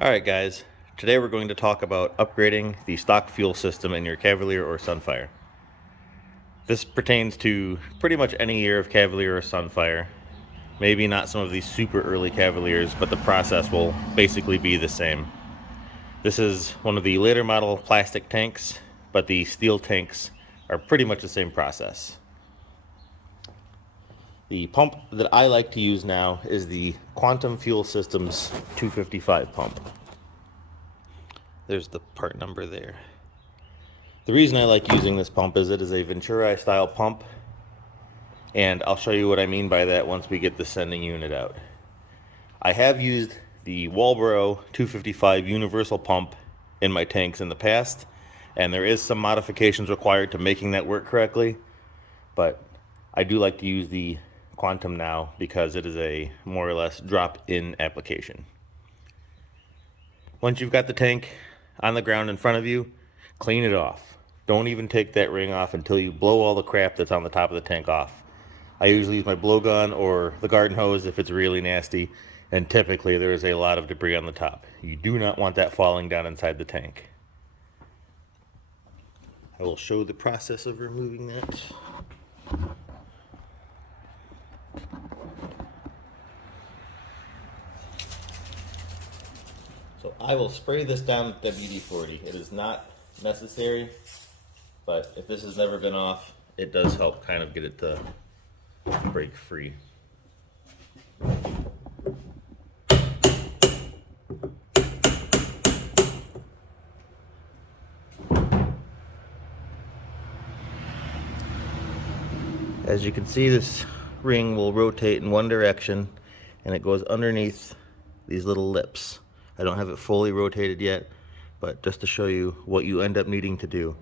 Alright guys, today we're going to talk about upgrading the stock fuel system in your Cavalier or Sunfire. This pertains to pretty much any year of Cavalier or Sunfire. Maybe not some of these super early Cavaliers, but the process will basically be the same. This is one of the later model plastic tanks, but the steel tanks are pretty much the same process. The pump that I like to use now is the Quantum Fuel Systems 255 pump. There's the part number there. The reason I like using this pump is it is a Venturi style pump, and I'll show you what I mean by that once we get the sending unit out. I have used the Walbro 255 universal pump in my tanks in the past, and there is some modifications required to making that work correctly, but I do like to use the Quantum now because it is a more or less drop-in application. Once you've got the tank on the ground in front of you, clean it off. Don't even take that ring off until you blow all the crap that's on the top of the tank off. I usually use my blowgun or the garden hose if it's really nasty, and typically there is a lot of debris on the top. You do not want that falling down inside the tank. I will show the process of removing that. So I will spray this down with WD-40. It is not necessary, but if this has never been off, it does help kind of get it to break free. As you can see, this ring will rotate in one direction and it goes underneath these little lips. I don't have it fully rotated yet, but just to show you what you end up needing to do.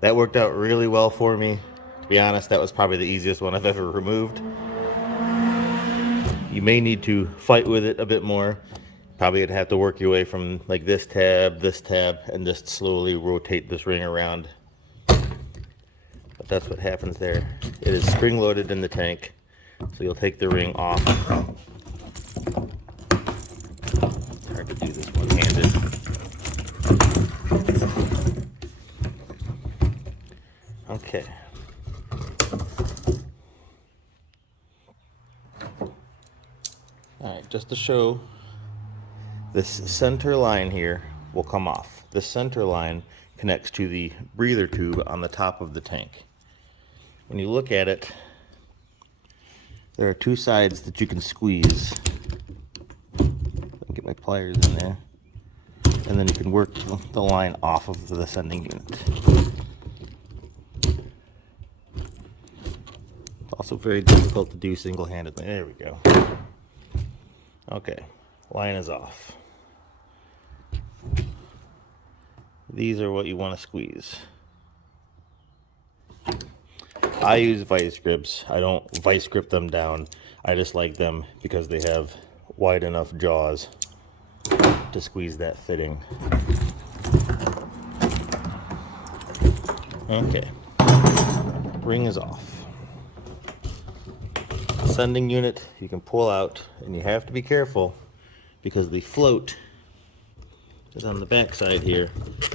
That worked out really well for me. To be honest, that was probably the easiest one I've ever removed. You may need to fight with it a bit more. Probably gonna have to work your way from like this tab, and just slowly rotate this ring around. But that's what happens there. It is spring loaded in the tank, so you'll take the ring off. Hard to do this one-handed. Okay. Alright, just to show, this center line here will come off. This center line connects to the breather tube on the top of the tank. When you look at it, there are two sides that you can squeeze. Get my pliers in there, and then you can work the line off of the sending unit. It's also very difficult to do single-handedly. There we go. Okay, line is off. These are what you want to squeeze. I use vice grips. I don't vice grip them down. I just like them because they have wide enough jaws to squeeze that fitting. Okay, ring is off. Sending unit you can pull out, and you have to be careful because the float is on the back side here.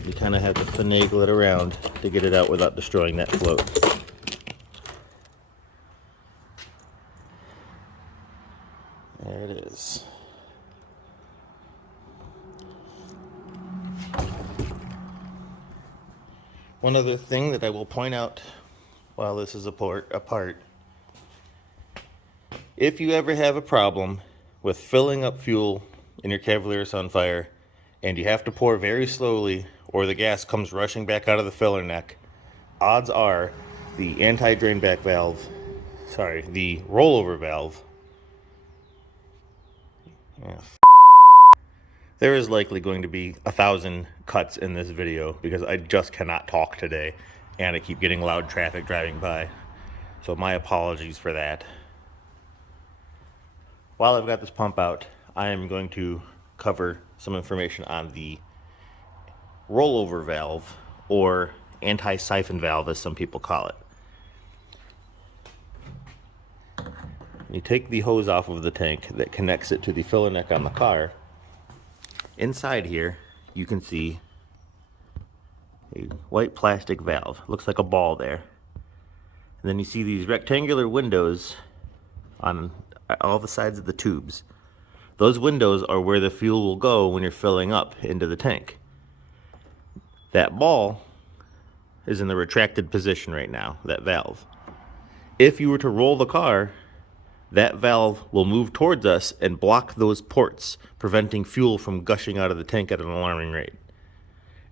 You kind of have to finagle it around to get it out without destroying that float. There it is. One other thing that I will point out while this is apart, if you ever have a problem with filling up fuel in your Cavalier Sunfire and you have to pour very slowly or the gas comes rushing back out of the filler neck, odds are the anti-drain back valve, the rollover valve, there is likely going to be 1,000 cuts in this video because I just cannot talk today and I keep getting loud traffic driving by. So my apologies for that. While I've got this pump out, I am going to cover some information on the rollover valve, or anti-siphon valve as some people call it. You take the hose off of the tank that connects it to the filler neck on the car, Inside here, you can see a white plastic valve. Looks like a ball there. And then you see these rectangular windows on all the sides of the tubes. Those windows are where the fuel will go when you're filling up into the tank. That ball is in the retracted position right now, that valve. If you were to roll the car, that valve will move towards us and block those ports, preventing fuel from gushing out of the tank at an alarming rate.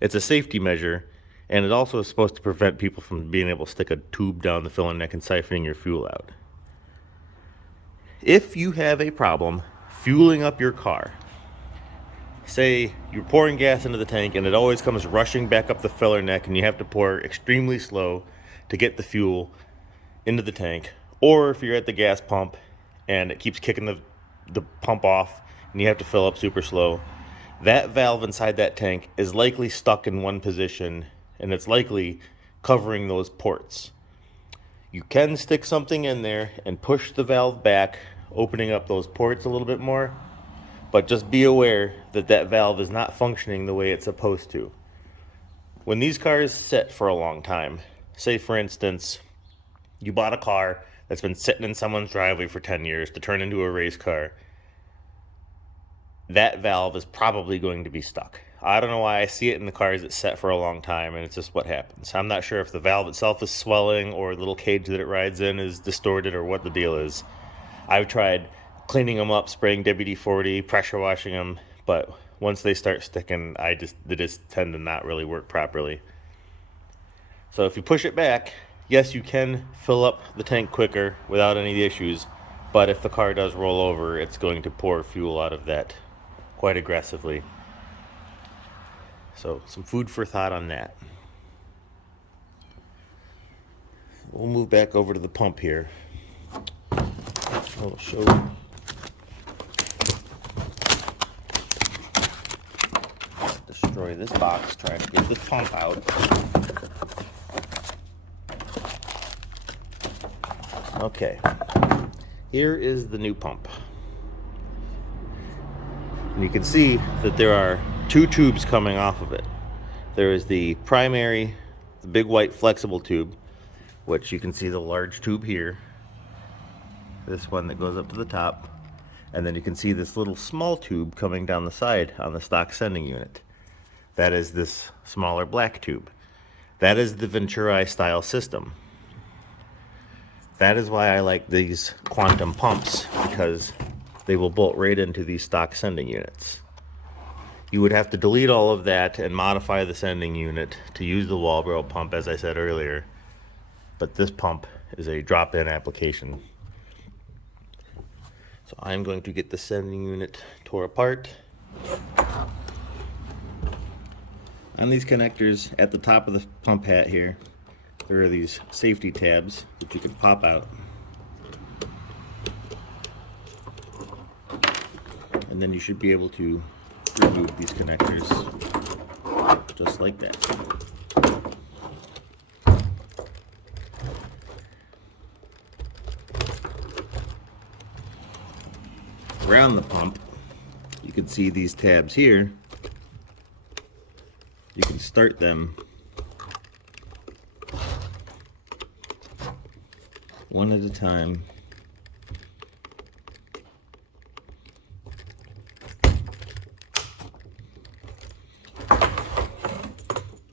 It's a safety measure, and it also is supposed to prevent people from being able to stick a tube down the filling neck and siphoning your fuel out. If you have a problem fueling up your car, say you're pouring gas into the tank and it always comes rushing back up the filler neck and you have to pour extremely slow to get the fuel into the tank, or if you're at the gas pump and it keeps kicking the pump off and you have to fill up super slow, that valve inside that tank is likely stuck in one position and it's likely covering those ports. You can stick something in there and push the valve back, opening up those ports a little bit more, but just be aware that that valve is not functioning the way it's supposed to. When these cars sit for a long time, say for instance, you bought a car that's been sitting in someone's driveway for 10 years to turn into a race car, that valve is probably going to be stuck. I don't know why I see it in the cars that set for a long time, and it's just what happens. I'm not sure if the valve itself is swelling or the little cage that it rides in is distorted or what the deal is. I've tried cleaning them up, spraying WD-40, pressure washing them, but once they start sticking, they just tend to not really work properly. So if you push it back, yes, you can fill up the tank quicker without any issues, but if the car does roll over, it's going to pour fuel out of that quite aggressively. So some food for thought on that. We'll move back over to the pump here. I'll show you. Destroy this box, try to get the pump out. Okay, here is the new pump. And you can see that there are two tubes coming off of it. There is the primary, the big white flexible tube, which you can see the large tube here. This one that goes up to the top. And then you can see this little small tube coming down the side on the stock sending unit. That is this smaller black tube. That is the Venturi style system. That is why I like these Quantum pumps, because they will bolt right into these stock sending units. You would have to delete all of that and modify the sending unit to use the wall barrel pump, as I said earlier. But this pump is a drop-in application. So I'm going to get the sending unit tore apart. On these connectors at the top of the pump hat here, there are these safety tabs that you can pop out. And then you should be able to remove these connectors just like that. Around the pump, you can see these tabs here. You can start them one at a time.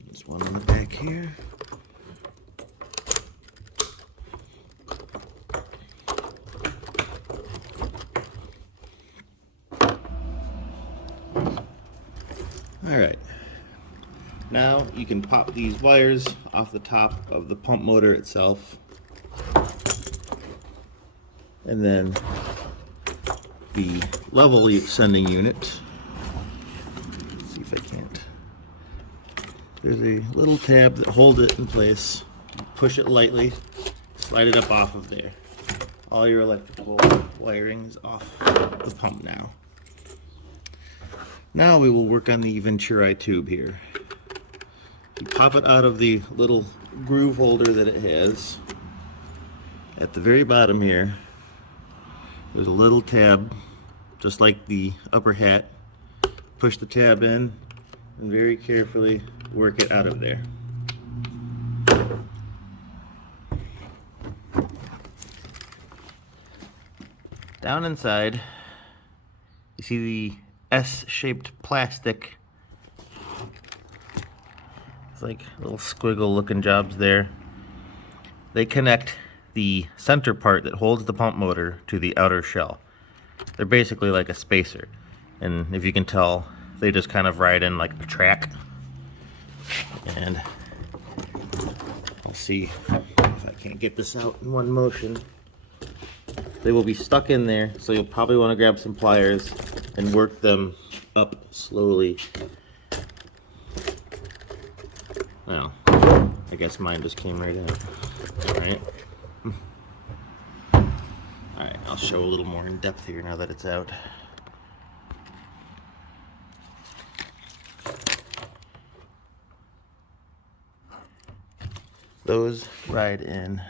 There's one on the back here. Alright, now you can pop these wires off the top of the pump motor itself, and then the level sending unit. Let's see if I can't. There's a little tab that holds it in place. Push it lightly, slide it up off of there. All your electrical wiring is off the pump now. Now we will work on the Venturi tube here. You pop it out of the little groove holder that it has. At the very bottom here, there's a little tab, just like the upper hat, push the tab in and very carefully work it out of there. Down inside, you see the S-shaped plastic. It's like little squiggle looking jobs there. They connect the center part that holds the pump motor to the outer shell. They're basically like a spacer. And if you can tell, they just kind of ride in like a track. And I'll see if I can't get this out in one motion. They will be stuck in there, so you'll probably want to grab some pliers and work them up slowly. Well, I guess mine just came right out. Alright. Alright, I'll show a little more in depth here now that it's out. Those ride in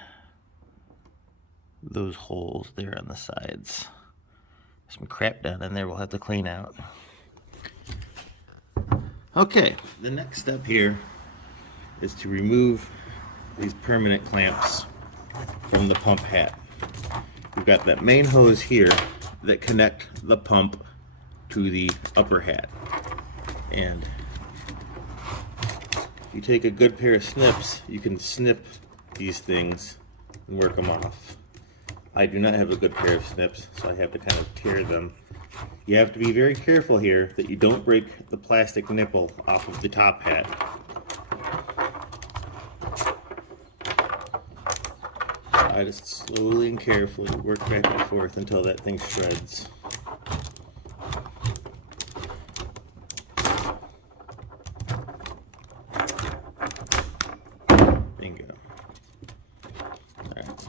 those holes there on the sides. Some crap down in there we'll have to clean out. Okay, the next step here is to remove these permanent clamps from the pump hat. We've got that main hose here that connect the pump to the upper hat. And if you take a good pair of snips, you can snip these things and work them off. I do not have a good pair of snips, so I have to kind of tear them. You have to be very careful here that you don't break the plastic nipple off of the top hat. I just slowly and carefully work back and forth until that thing shreds. Bingo. Alright.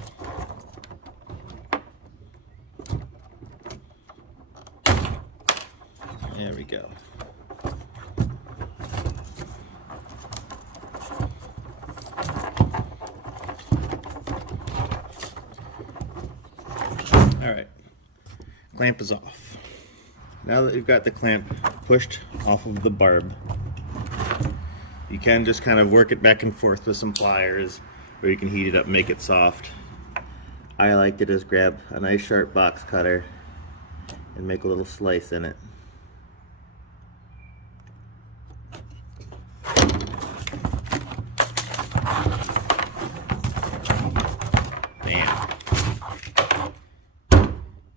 There we go. Alright, clamp is off. Now that you've got the clamp pushed off of the barb, you can just kind of work it back and forth with some pliers, or you can heat it up, make it soft. I like to just grab a nice sharp box cutter and make a little slice in it.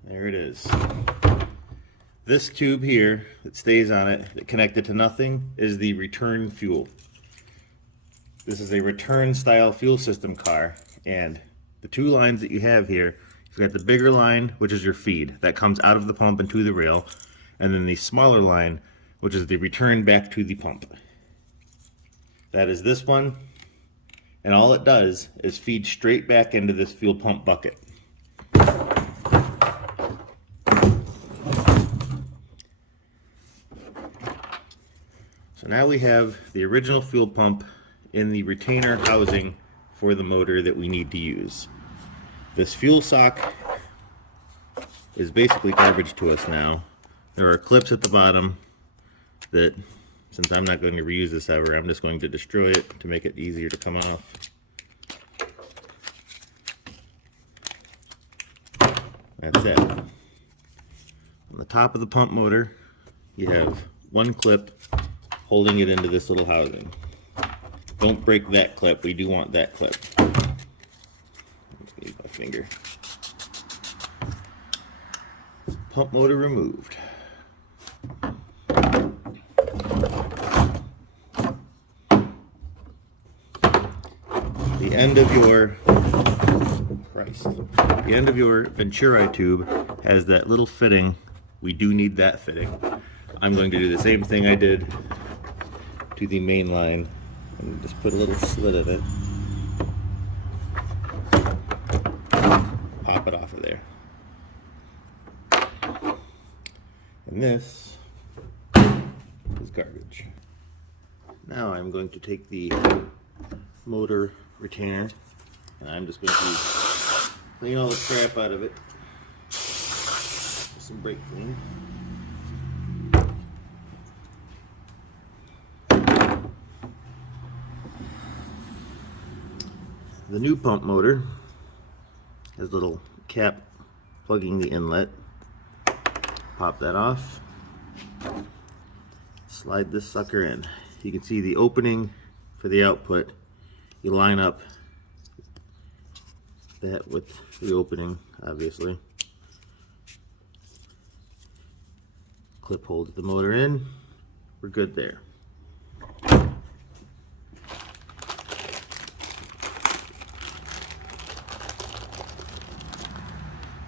There it is. This tube here that stays on it, that connected to nothing, is the return fuel. This is a return style fuel system car, and the two lines that you have here, you've got the bigger line, which is your feed, that comes out of the pump and to the rail, and then the smaller line, which is the return back to the pump. That is this one, and all it does is feed straight back into this fuel pump bucket. So now we have the original fuel pump in the retainer housing for the motor that we need to use. This fuel sock is basically garbage to us now. There are clips at the bottom that, since I'm not going to reuse this ever, I'm just going to destroy it to make it easier to come off. That's it. On the top of the pump motor, you have one clip holding it into this little housing. Don't break that clip. We do want that clip. I'm just gonna use my finger. Pump motor removed. The end of your the end of your Venturi tube has that little fitting. We do need that fitting. I'm going to do the same thing I did to the main line and just put a little slit in it. Pop it off of there. And this is garbage. Now I'm going to take the motor retainer and I'm just going to clean all the crap out of it with some brake clean. The new pump motor has a little cap plugging the inlet. Pop that off. Slide this sucker in. You can see the opening for the output. You line up that with the opening, obviously. Clip holds the motor in. We're good there.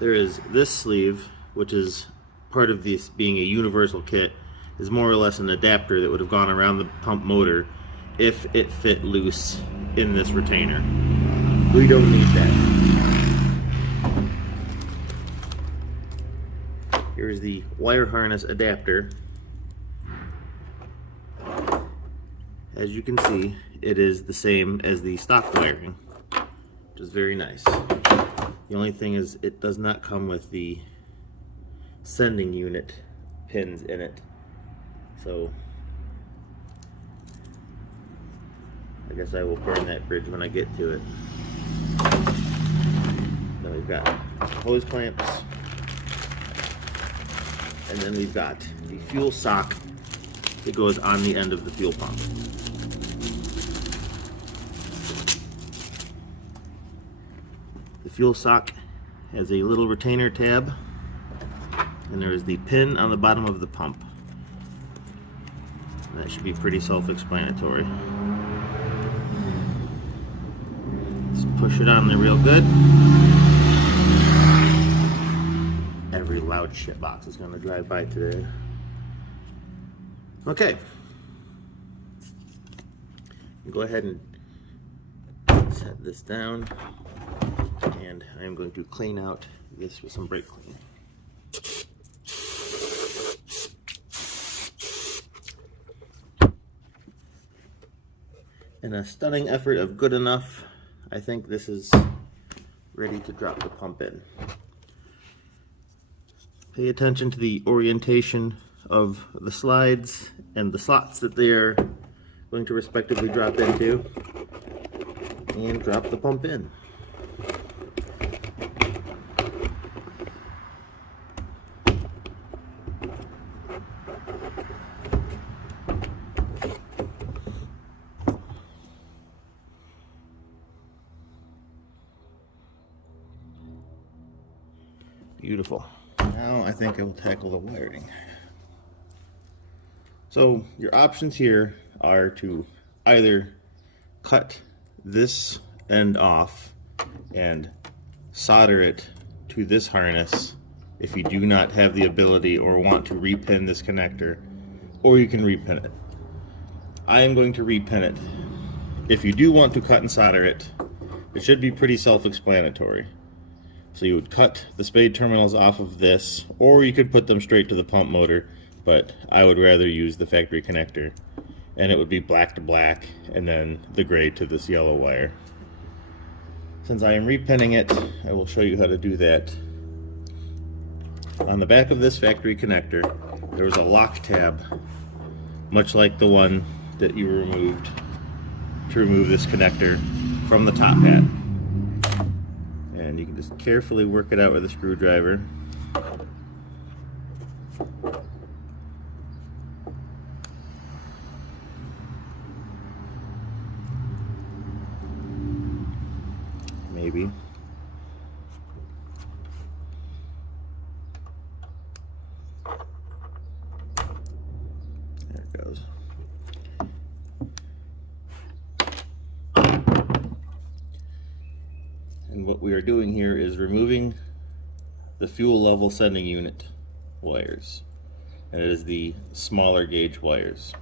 There is this sleeve, which is part of this being a universal kit, is more or less an adapter that would have gone around the pump motor if it fit loose in this retainer. We don't need that. Here's the wire harness adapter. As you can see, it is the same as the stock wiring, which is very nice. The only thing is it does not come with the sending unit pins in it. So I guess I will burn that bridge when I get to it. Then we've got hose clamps. And then we've got the fuel sock that goes on the end of the fuel pump. The fuel sock has a little retainer tab, and there is the pin on the bottom of the pump. And that should be pretty self-explanatory. Just push it on there real good. Every loud shitbox is going to drive by today. Okay. Go ahead and set this down. And I'm going to clean out this with some brake cleaner. In a stunning effort of good enough, I think this is ready to drop the pump in. Pay attention to the orientation of the slides and the slots that they are going to respectively drop into, and drop the pump in. Beautiful. Now I think I will tackle the wiring. So your options here are to either cut this end off and solder it to this harness if you do not have the ability or want to repin this connector, or you can repin it. I am going to repin it. If you do want to cut and solder it, it should be pretty self-explanatory. So you would cut the spade terminals off of this, or you could put them straight to the pump motor, but I would rather use the factory connector. And it would be black to black, and then the gray to this yellow wire. Since I am repinning it, I will show you how to do that. On the back of this factory connector, there was a lock tab, much like the one that you removed to remove this connector from the top hat. And you can just carefully work it out with a screwdriver. Maybe. There it goes. And what we are doing here is removing the fuel level sending unit wires. And it is the smaller gauge wires.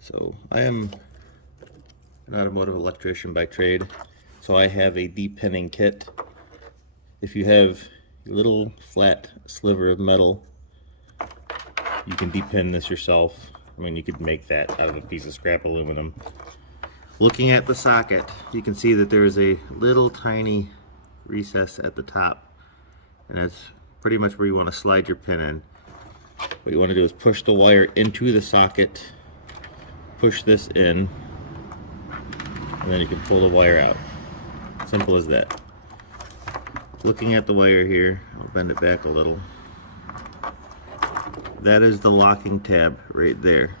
So I am an automotive electrician by trade, so I have a depinning kit. If you have a little flat sliver of metal, you can depin this yourself. I mean, you could make that out of a piece of scrap aluminum. Looking at the socket, you can see that there is a little tiny recess at the top, and that's pretty much where you want to slide your pin in. What you want to do is push the wire into the socket, push this in, and then you can pull the wire out. Simple as that. Looking at the wire here, I'll bend it back a little. That is the locking tab right there.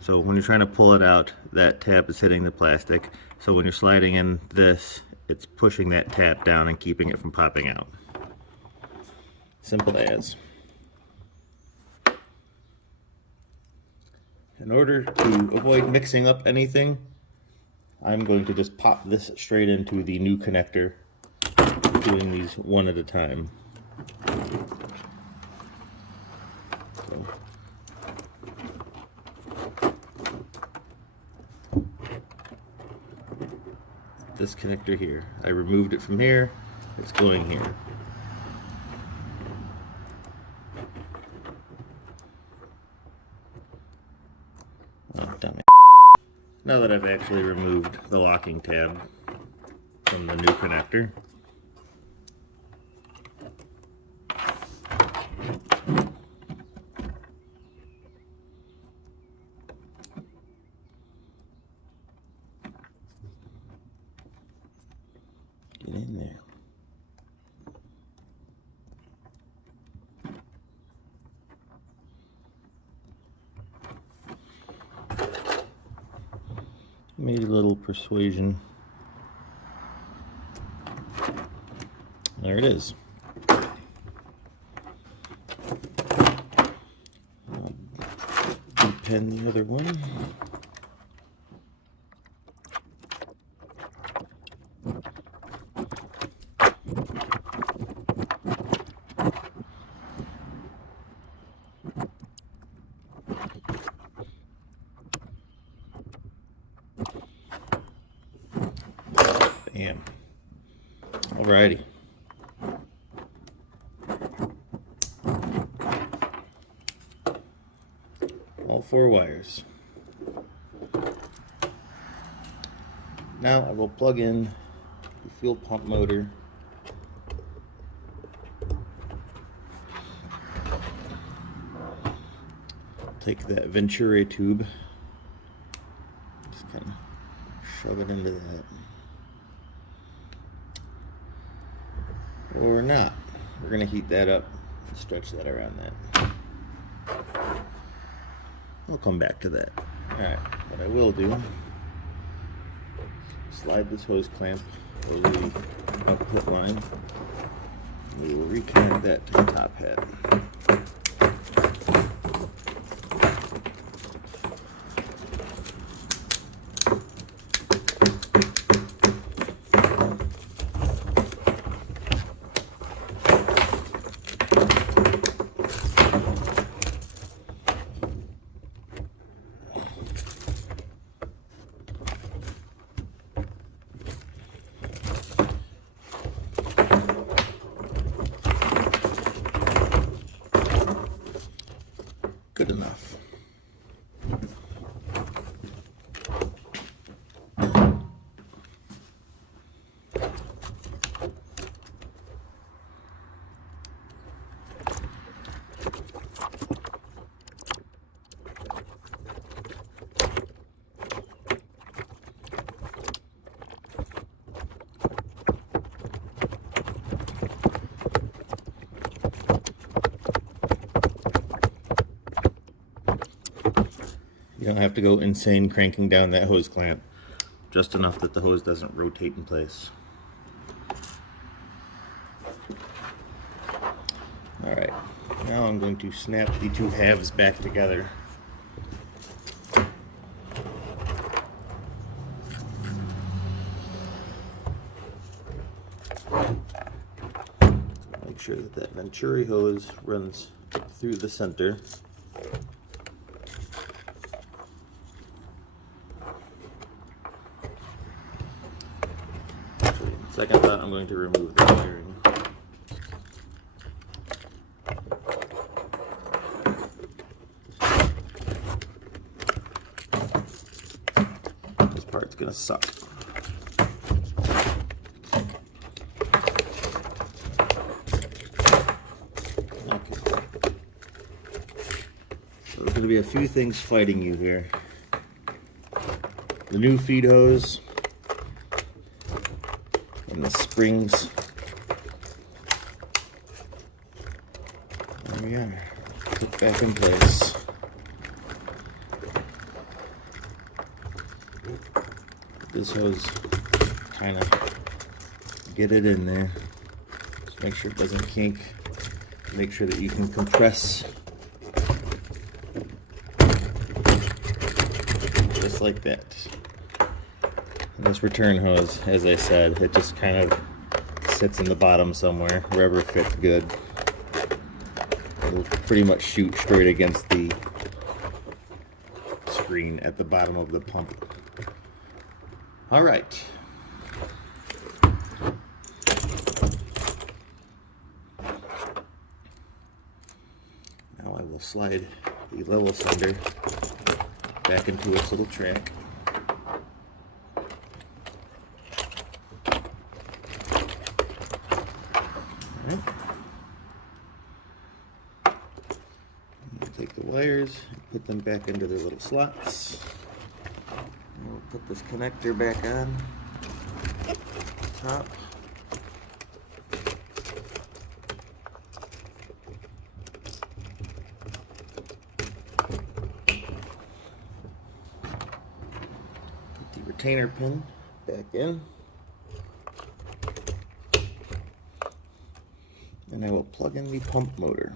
So when you're trying to pull it out, that tab is hitting the plastic. So when you're sliding in this, it's pushing that tab down and keeping it from popping out. Simple as. In order to avoid mixing up anything, I'm going to just pop this straight into the new connector, doing these one at a time. So, this connector here, I removed it from here, it's going here. Oh, dummy. Now that I've actually removed the locking tab from the new connector, get in there. Made a little persuasion. There it is. Pen the other one. Bam. Alrighty. All 4 wires. Now I will plug in the fuel pump motor. Take that Venturi tube, just kind of shove it into that. Or not. We're going to heat that up and stretch that around that. I'll come back to that. Alright, what I will do, slide this hose clamp over the output line. We will reconnect that to the top head. Good enough. You don't have to go insane cranking down that hose clamp, just enough that the hose doesn't rotate in place. Alright, now I'm going to snap the 2 halves back together. Make sure that that Venturi hose runs through the center. Second thought, I'm going to remove the wiring. This part's going to suck. going to be a few things fighting you here. The new feed hose and the springs. There we are. Put back in place. This hose kind of get it in there. Just make sure it doesn't kink. Make sure that you can compress just like that. And this return hose, as I said, it just kind of sits in the bottom somewhere, wherever it fits good. It'll pretty much shoot straight against the screen at the bottom of the pump. All right. Now I will slide the level sender back into its little track. All right. Take the wires and put them back into their little slots. And we'll put this connector back on top. Put the retainer pin back in. And I will plug in the pump motor.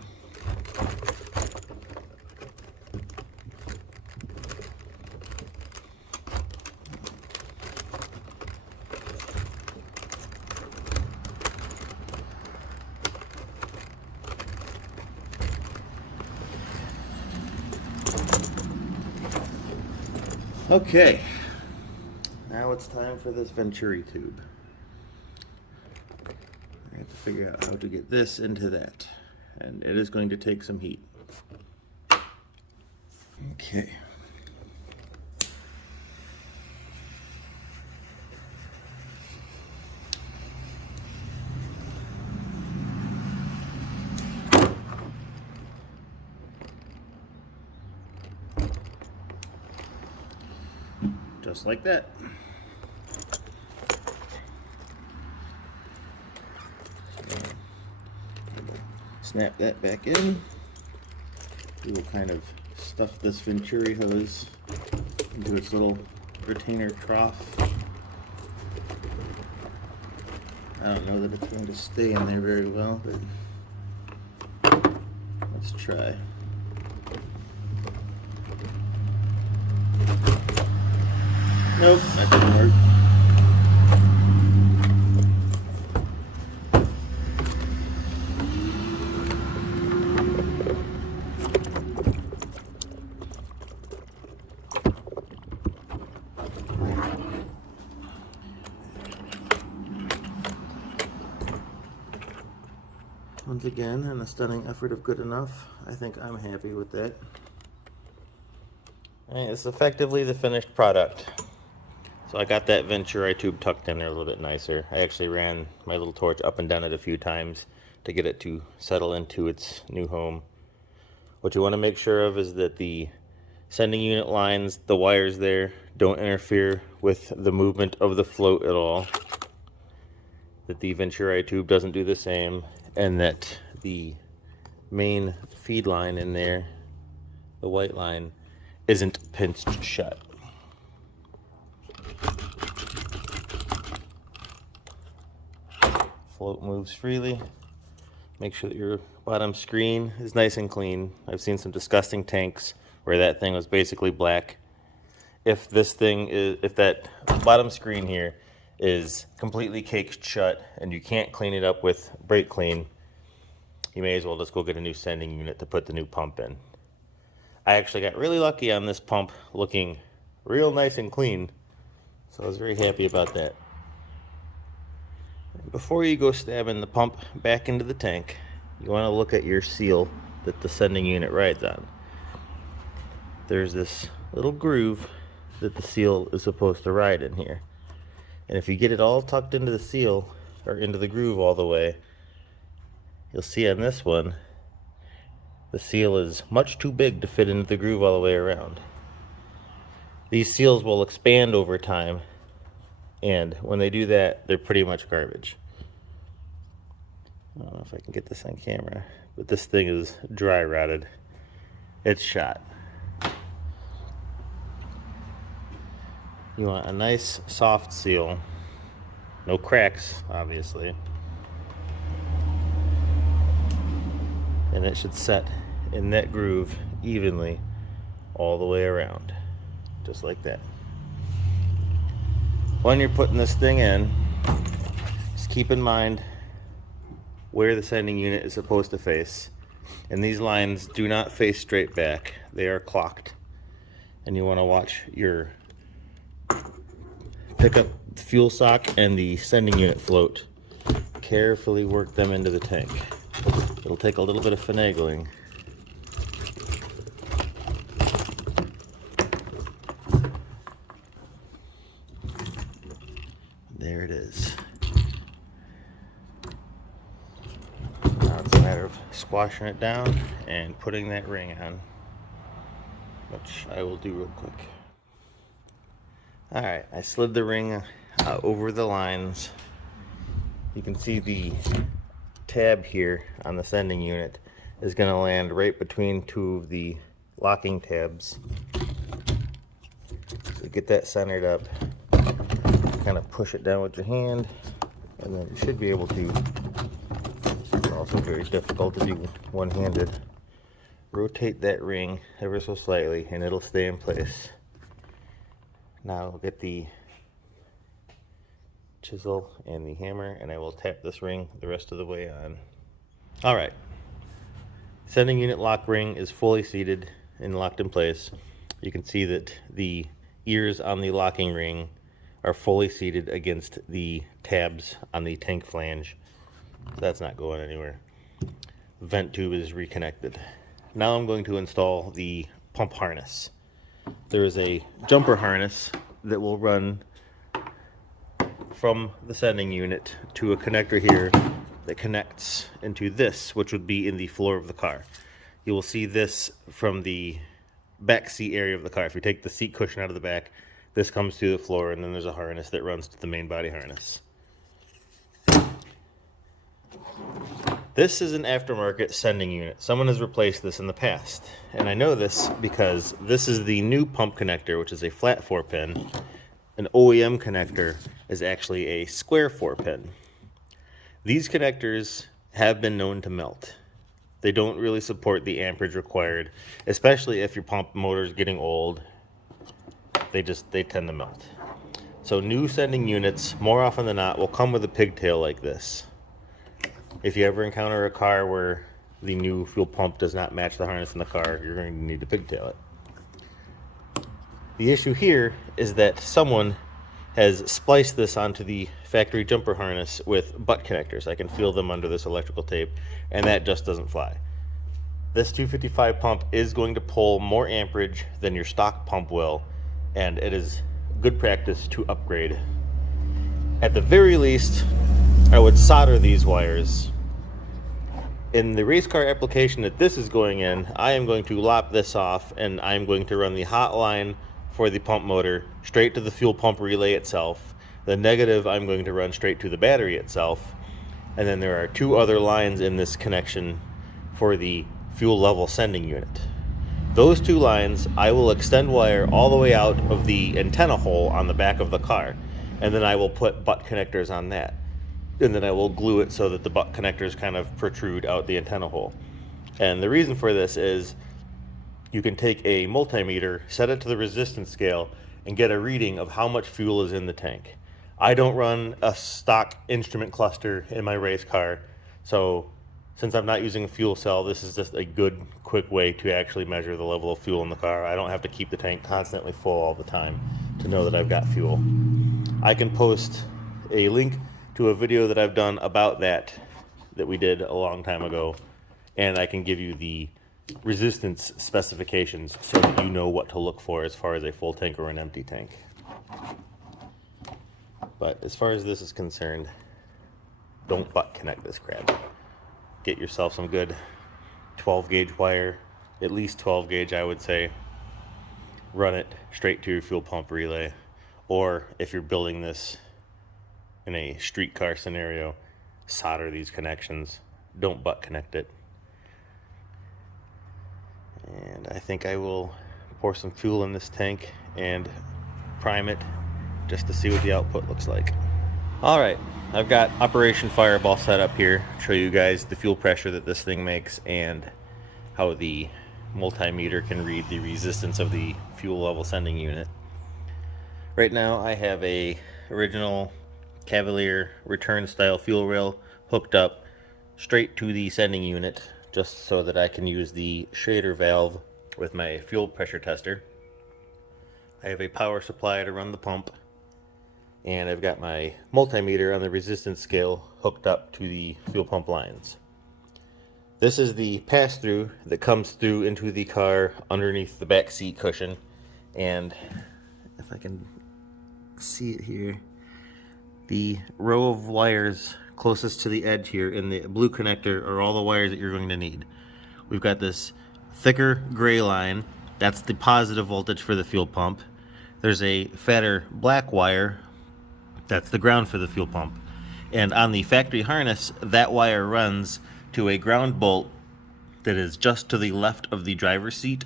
Okay, now it's time for this Venturi tube. I have to figure out how to get this into that, and it is going to take some heat. Okay. Just like that. Snap that back in. We will kind of stuff this Venturi hose into its little retainer trough. I don't know that it's going to stay in there very well, but let's try. Nope, that didn't work. Once again, in a stunning effort of good enough, I think I'm happy with that. And it's effectively the finished product. So I got that Venturi tube tucked in there a little bit nicer. I actually ran my little torch up and down it a few times to get it to settle into its new home. What you want to make sure of is that the sending unit lines, the wires there, don't interfere with the movement of the float at all. That the Venturi tube doesn't do the same, and that the main feed line in there, the white line, isn't pinched shut. Float moves freely. Make sure that your bottom screen is nice and clean. I've seen some disgusting tanks where that thing was basically black. If that bottom screen here is completely caked shut and you can't clean it up with brake clean, you may as well just go get a new sending unit to put the new pump in. I actually got really lucky on this pump looking real nice and clean, so I was very happy about that. Before you go stabbing the pump back into the tank, you want to look at your seal that the sending unit rides on. There's this little groove that the seal is supposed to ride in here. And if you get it all tucked into the seal, or into the groove all the way, you'll see on this one, the seal is much too big to fit into the groove all the way around. These seals will expand over time, and when they do that, they're pretty much garbage. I don't know if I can get this on camera, but this thing is dry rotted. It's shot. You want a nice soft seal, no cracks, obviously, and it should set in that groove evenly all the way around, just like that. When you're putting this thing in, just keep in mind where the sending unit is supposed to face, and these lines do not face straight back. They are clocked, and you want to watch your pickup fuel sock and the sending unit float. Carefully work them into the tank. It'll take a little bit of finagling. There it is. Now it's a matter of squashing it down and putting that ring on, which I will do real quick. Alright, I slid the ring over the lines. You can see the tab here on the sending unit is going to land right between two of the locking tabs. So get that centered up, kind of push it down with your hand, and then you should be able to, it's also very difficult to do one-handed, rotate that ring ever so slightly and it'll stay in place. Now I'll get the chisel and the hammer and I will tap this ring the rest of the way on. Alright, sending unit lock ring is fully seated and locked in place. You can see that the ears on the locking ring are fully seated against the tabs on the tank flange. So that's not going anywhere. The vent tube is reconnected. Now I'm going to install the pump harness. There is a jumper harness that will run from the sending unit to a connector here that connects into this, which would be in the floor of the car. You will see this from the back seat area of the car. If you take the seat cushion out of the back, this comes to the floor, and then there's a harness that runs to the main body harness. This is an aftermarket sending unit. Someone has replaced this in the past, and I know this because this is the new pump connector, which is a flat 4-pin. An OEM connector is actually a square 4-pin. These connectors have been known to melt. They don't really support the amperage required, especially if your pump motor is getting old. They tend to melt. So new sending units, more often than not, will come with a pigtail like this. If you ever encounter a car where the new fuel pump does not match the harness in the car, you're going to need to pigtail it. The issue here is that someone has spliced this onto the factory jumper harness with butt connectors. I can feel them under this electrical tape, and that just doesn't fly. This 255 pump is going to pull more amperage than your stock pump will, and it is good practice to upgrade. At the very least, I would solder these wires. In the race car application that this is going in, I am going to lop this off, and I'm going to run the hot line for the pump motor straight to the fuel pump relay itself. The negative I'm going to run straight to the battery itself, and then there are two other lines in this connection for the fuel level sending unit. Those two lines I will extend wire all the way out of the antenna hole on the back of the car, and then I will put butt connectors on that, and then I will glue it so that the butt connectors kind of protrude out the antenna hole. And the reason for this is you can take a multimeter, set it to the resistance scale, and get a reading of how much fuel is in the tank. I don't run a stock instrument cluster in my race car, so since I'm not using a fuel cell, this is just a good, quick way to actually measure the level of fuel in the car. I don't have to keep the tank constantly full all the time to know that I've got fuel. I can post a link to a video that I've done about that we did a long time ago, and I can give you the resistance specifications so that you know what to look for as far as a full tank or an empty tank. But as far as this is concerned, don't butt connect this crap. Get yourself some good 12 gauge wire, at least 12 gauge I would say. Run it straight to your fuel pump relay. Or if you're building this in a streetcar scenario, solder these connections. Don't butt connect it. And I think I will pour some fuel in this tank and prime it just to see what the output looks like. Alright, I've got Operation Fireball set up here. Show you guys the fuel pressure that this thing makes and how the multimeter can read the resistance of the fuel level sending unit. Right now I have a original Cavalier return style fuel rail hooked up straight to the sending unit, just so that I can use the shader valve with my fuel pressure tester. I have a power supply to run the pump, and I've got my multimeter on the resistance scale hooked up to the fuel pump lines. This is the pass-through that comes through into the car underneath the back seat cushion, and if I can see it here, the row of wires closest to the edge here in the blue connector are all the wires that you're going to need. We've got this thicker gray line, that's the positive voltage for the fuel pump. There's a fatter black wire, that's the ground for the fuel pump. And on the factory harness, that wire runs to a ground bolt that is just to the left of the driver's seat.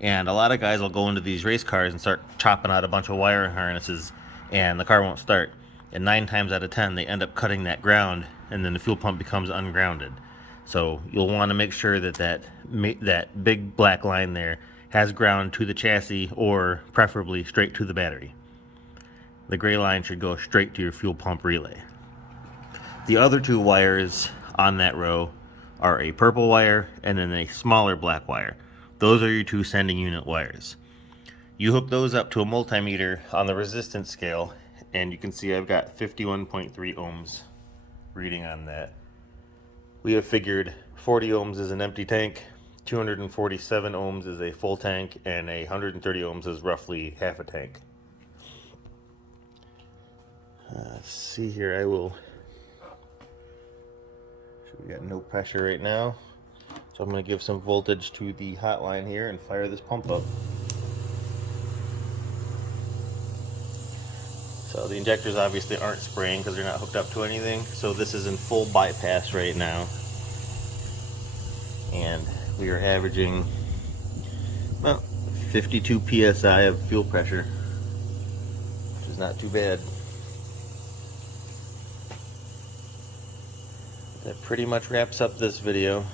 And a lot of guys will go into these race cars and start chopping out a bunch of wire harnesses, and the car won't start. And 9 times out of 10, they end up cutting that ground, and then the fuel pump becomes ungrounded. So you'll want to make sure that that big black line there has ground to the chassis, or preferably straight to the battery. The gray line should go straight to your fuel pump relay. The other 2 wires on that row are a purple wire and then a smaller black wire. Those are your 2 sending unit wires. You hook those up to a multimeter on the resistance scale, and you can see I've got 51.3 ohms reading on that. We have figured 40 ohms is an empty tank, 247 ohms is a full tank, and 130 ohms is roughly half a tank. Let's see here, we got no pressure right now, so I'm going to give some voltage to the hot line here and fire this pump up. So the injectors obviously aren't spraying because they're not hooked up to anything, so this is in full bypass right now. And we are averaging about 52 psi of fuel pressure, which is not too bad. That pretty much wraps up this video.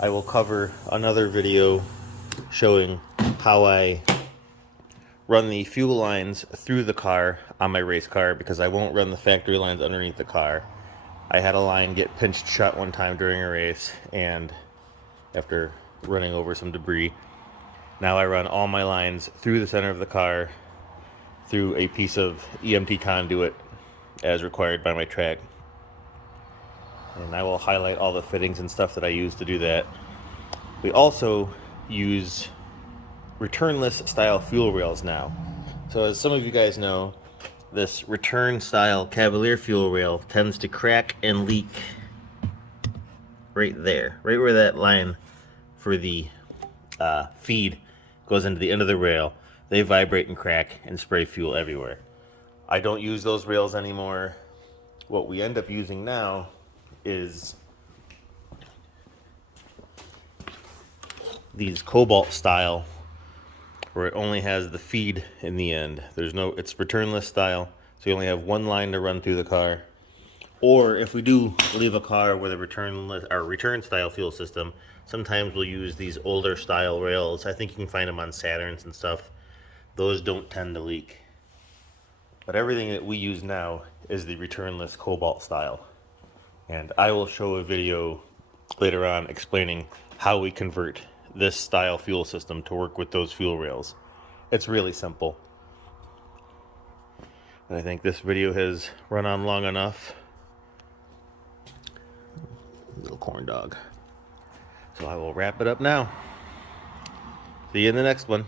I will cover another video showing how I run the fuel lines through the car on my race car, because I won't run the factory lines underneath the car. I had a line get pinched shut one time during a race, and after running over some debris, now I run all my lines through the center of the car through a piece of EMT conduit as required by my track. And I will highlight all the fittings and stuff that I use to do that. We also use returnless style fuel rails now. So as some of you guys know, this return style Cavalier fuel rail tends to crack and leak right there, right where that line for the feed goes into the end of the rail. They vibrate and crack and spray fuel everywhere. I don't use those rails anymore. What we end up using now is these cobalt style, where it only has the feed in the end. It's returnless style, so you only have one line to run through the car. Or if we do leave a car with a return style fuel system, sometimes we'll use these older style rails. I think you can find them on Saturns and stuff. Those don't tend to leak. But everything that we use now is the returnless cobalt style. And I will show a video later on explaining how we convert this style fuel system to work with those fuel rails. It's really simple. And I think this video has run on long enough. Little corn dog. So I will wrap it up now. See you in the next one.